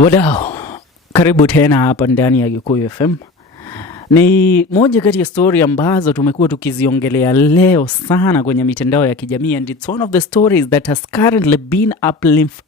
Wadau, karibu tena hapa ndani ya Gikuyu FM. Ni moja kati ya story ambazo tumekuwa tukiziongelea leo sana kwenye mitandao ya kijamii, and it's one of the stories that has currently been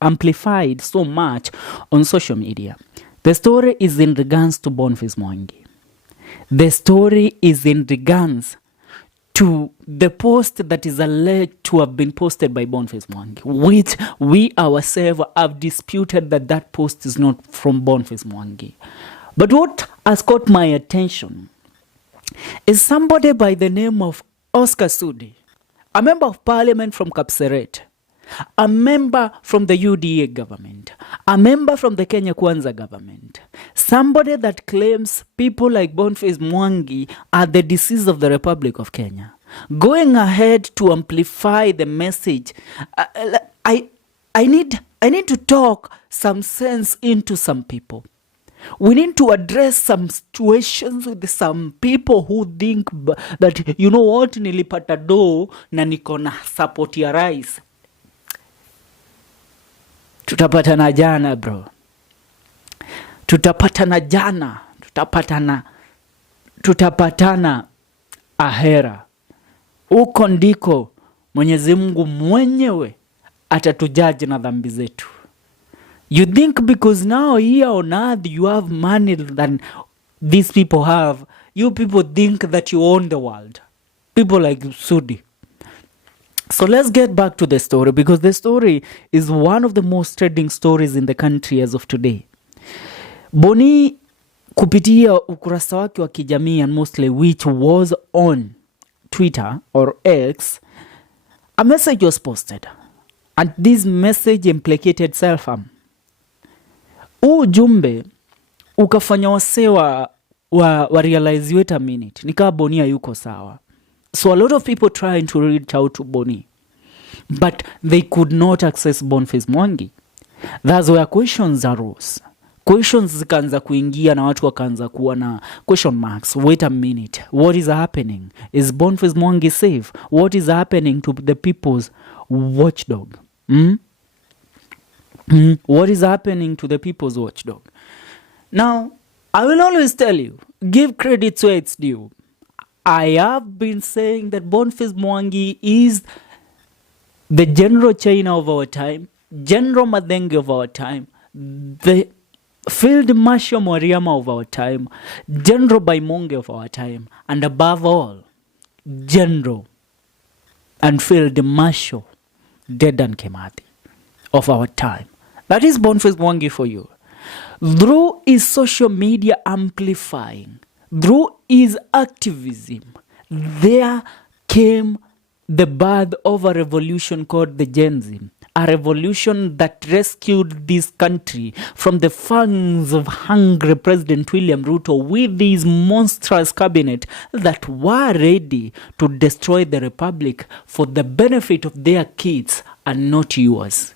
amplified so much on social media. The story is in regards to Boniface Mwangi. The story is in regards to the post that is alleged to have been posted by Boniface Mwangi, which we ourselves have disputed that post is not from Boniface Mwangi. But what has caught my attention is somebody by the name of Oscar Sudi, a member of parliament from Kapseret, a member from the UDA government, a member from the Kenya Kwanza government, somebody that claims people like Boniface Mwangi are the disease of the Republic of Kenya, going ahead to amplify the message. I need to talk some sense into some people. We need to address some situations with some people who think that, you know what, nilipata do na niko na support ya rais. Tutapatana jana bro. Tutapatana jana. Tutapatana ahera. Uko ndiko Mwenyezi Mungu mwenyewe atatujaji na dhambi zetu. You think because now here on earth you have money than these people have, you people think that you own the world. People like Sudi. So let's get back to the story, because the story is one of the most trending stories in the country as of today. Boni kupitia ukurasa wake wa kijamii, and mostly which was on Twitter or X, a message was posted, and this message implicated self-harm. Ujumbe ukafanya wasee wa realize, wait a minute, nika Boni yuko sawa. So a lot of people trying to reach out to Boni, but they could not access Boniface Mwangi. That's where questions arose. Questions zikaanza kuingia na watu wakaanza kuwa na question marks. Wait a minute, what is happening? Is Boniface Mwangi safe? What is happening to the people's watchdog? What is happening to the people's watchdog? Now, I will always tell you, give credit where it's due. I have been saying that Boniface Mwangi is the General China of our time, General Madenge of our time, the Field Marshal Mwariama of our time, General Baimonge of our time, and above all, General and Field Marshal Dedan Kimathi of our time. That is Boniface Mwangi for you. Through his social media amplifying, through his activism, there came the birth of a revolution called the Gen Z. A revolution that rescued this country from the fangs of hungry President William Ruto with his monstrous cabinet that were ready to destroy the republic for the benefit of their kids and not yours.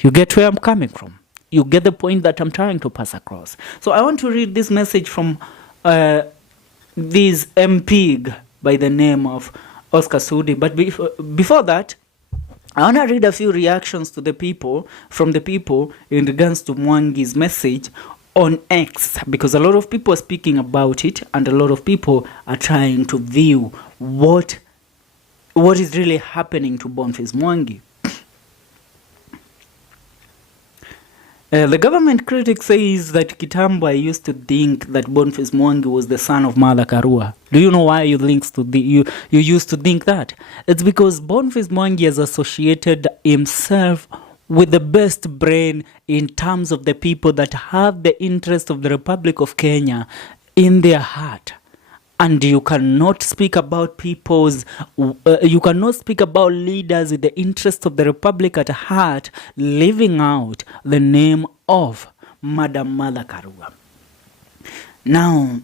You get where I'm coming from? You get the point that I'm trying to pass across. So I want to read this message from this MP by the name of Oscar Sudi. But before that, I want to read a few reactions to the people, from the people in regards to Mwangi's message on X, because a lot of people are speaking about it, and a lot of people are trying to view what is really happening to Boniface Mwangi. The government critic says that Kitambo I used to think that Boniface Mwangi was the son of Mother Karua. Do you know why you used to think that? It's because Boniface Mwangi has associated himself with the best brain in terms of the people that have the interest of the Republic of Kenya in their heart. And you cannot speak about you cannot speak about leaders with the interest of the Republic at heart, leaving out the name of Madam Mother Karua. Now,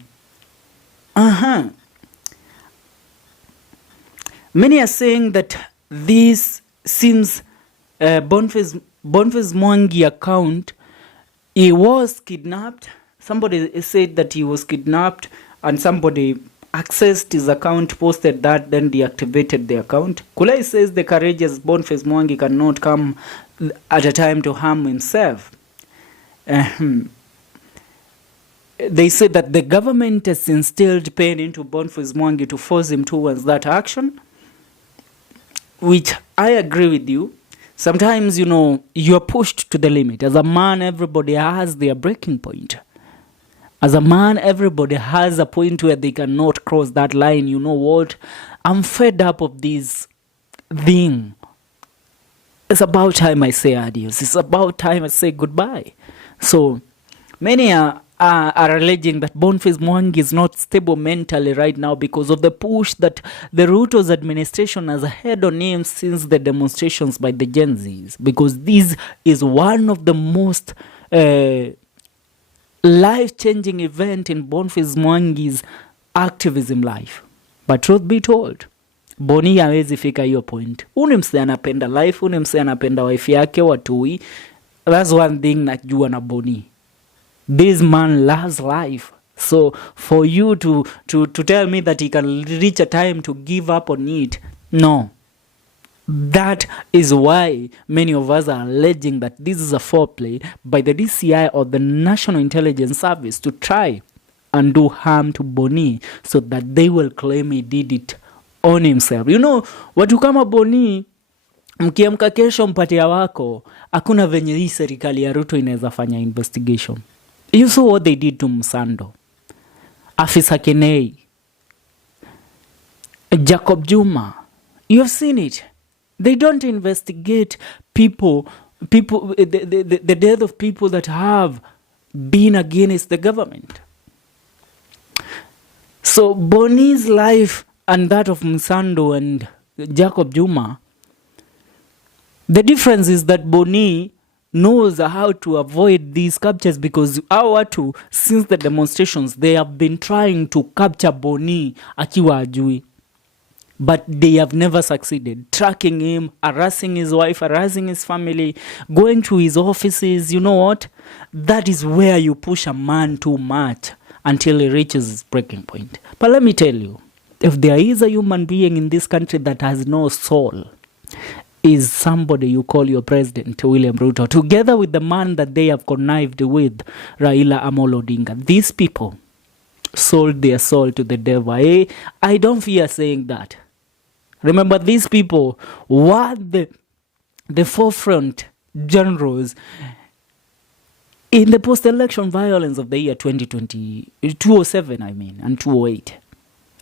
many are saying that this seems Boniface Mwangi account, he was kidnapped. Somebody said that he was kidnapped, and somebody accessed his account, posted that, then deactivated the account. Kulai says the courageous Boniface Mwangi cannot come at a time to harm himself. They say that the government has instilled pain into Boniface Mwangi to force him towards that action, which I agree with you. Sometimes, you're pushed to the limit. As a man, everybody has their breaking point. As a man, everybody has a point where they cannot cross that line. You know what? I'm fed up of this thing. It's about time I say adios. It's about time I say goodbye. So, many are alleging that Boniface Mwangi is not stable mentally right now because of the push that the Ruto's administration has had on him since the demonstrations by the Gen Zs. Because this is one of the most life-changing event in Boniface Mwangi's activism life. But truth be told, Boni hawezi fika hiyo point. Uni mse anapenda life, uni mse anapenda wife yake watui. That's one thing najua na Boni. This man loves life. So for you to tell me that he can reach a time to give up on it, no. That is why many of us are alleging that this is a foreplay by the DCI or the National Intelligence Service to try and do harm to Boni so that they will claim he did it on himself. Watu kama Boni, mkiamka kesho mpatia wako, hakuna venye hii serikali ya Ruto inaweza fanya investigation. You saw what they did to Msando, Afisa Kenei, Jacob Juma. You have seen it. They don't investigate people, the death of people that have been against the government. So Boni's life and that of Msando and Jacob Juma, the difference is that Boni knows how to avoid these captures because our two, since the demonstrations, they have been trying to capture Boni akiwa ajui. But they have never succeeded. Tracking him, harassing his wife, harassing his family, going to his offices. You know what? That is where you push a man too much until he reaches his breaking point. But let me tell you, if there is a human being in this country that has no soul, is somebody you call your president, William Ruto, together with the man that they have connived with, Raila Amolo Odinga. These people sold their soul to the devil. I don't fear saying that. Remember, these people were the forefront generals in the post-election violence of the year 2007, and 2008.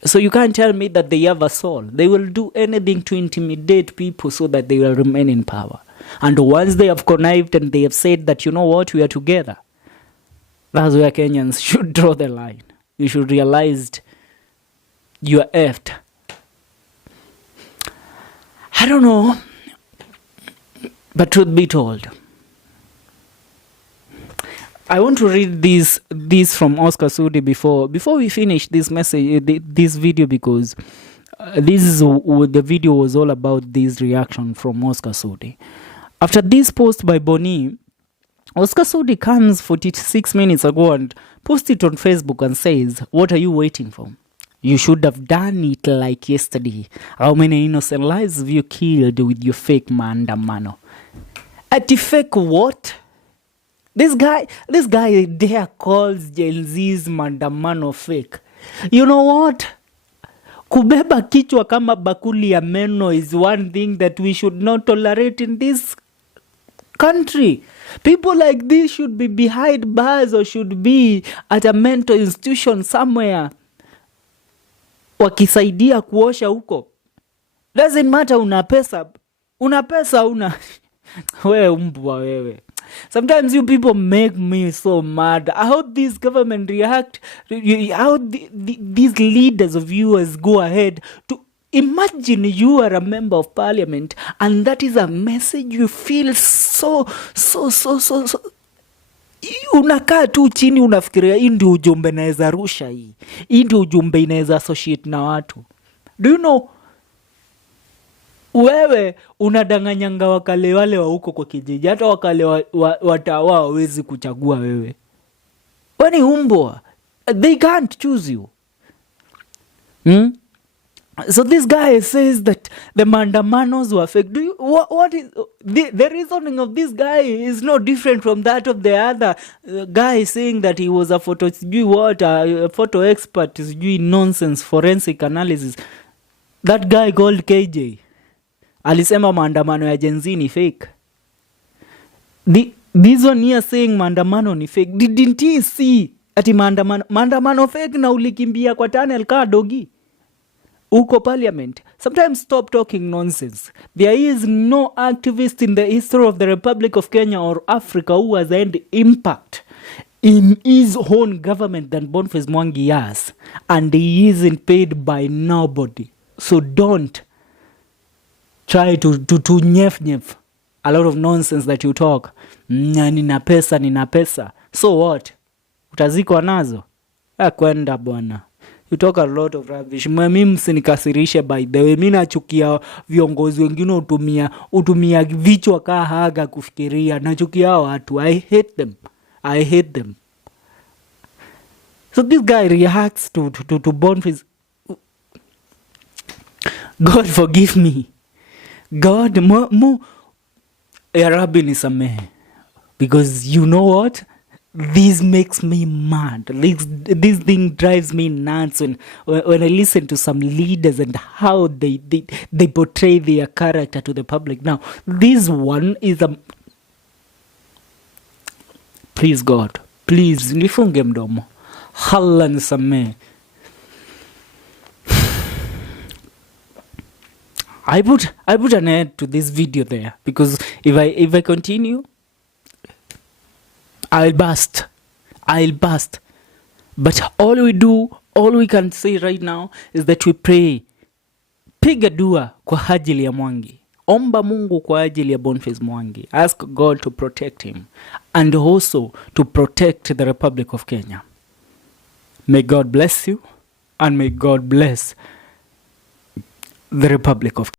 So you can't tell me that they have a soul. They will do anything to intimidate people so that they will remain in power. And once they have connived and they have said that, you know what, we are together, that's where Kenyans should draw the line. You should realize you are effed. I don't know. But truth be told, I want to read this from Oscar Sudi before we finish this message, this video, because the video was all about this reaction from Oscar Sudi. After this post by Boni, Oscar Sudi comes 46 minutes ago and posts it on Facebook and says, "What are you waiting for? You should have done it like yesterday. How many innocent lives have you killed with your fake maandamano?" At the fake what? This guy there calls Gen Z's maandamano fake. You know what? Kubeba kichwa kama bakuli ya meno is one thing that we should not tolerate in this country. People like this should be behind bars or should be at a mental institution somewhere, wakisaidia kuosha huko. Doesn't matter una pesa una wewe mbwa wewe. Sometimes you people make me so mad. I hope this government react. How these leaders of yours go ahead to imagine you are a member of parliament and that is a message you feel so. Unakaa tu chini unafikiria hii ndio ujumbe naweza rusha hii. Hii ndio ujumbe inaweza associate na watu. Do you know? Wewe unadanganyanga wakale wale wa huko kwa kijiji. Hata wakale watawa hawezi kuchagua wewe. Wani umbwa. They can't choose you. So this guy says that the mandamanos were fake. Do you what is the reasoning of this guy is no different from that of the other guy saying that he was a photo a photo expert nonsense forensic analysis. That guy called KJ alisema maandamano ya Gen Z ni fake. This one here saying maandamano ni fake. Didn't he see ati maandamano fake na ulikimbia kwa tunnel ka dogi uko parliament? Sometimes stop talking nonsense. There is no activist in the history of the Republic of Kenya or Africa who has had impact in his own government than Boniface Mwangi has, and he isn't paid by nobody. So don't try to nyef a lot of nonsense that you talk. Nina pesa. So what? Utazikwa nazo? Kwenda bwana. You talk a lot of rubbish. Mimi msinikasirishe by the way. Mimi nachukia viongozi wengine utumia vichwa kaa haga kufikiria. Nachukia watu. I hate them. So this guy reacts to Boniface. God forgive me. God ya Rabbi nisamehe. Because you know what? This makes me mad. This thing drives me nuts when I listen to some leaders and how they portray their character to the public. Now, this one is a... Please God, please, nifunge mdomo. Hala nisamehe. I put an end to this video there because if I continue, I'll bust. But all we can say right now is that we pray. Piga dua kwa ajili ya Mwangi. Omba Mungu kwa ajili ya Boniface Mwangi. Ask God to protect him and also to protect the Republic of Kenya. May God bless you and may God bless the Republic of Kenya.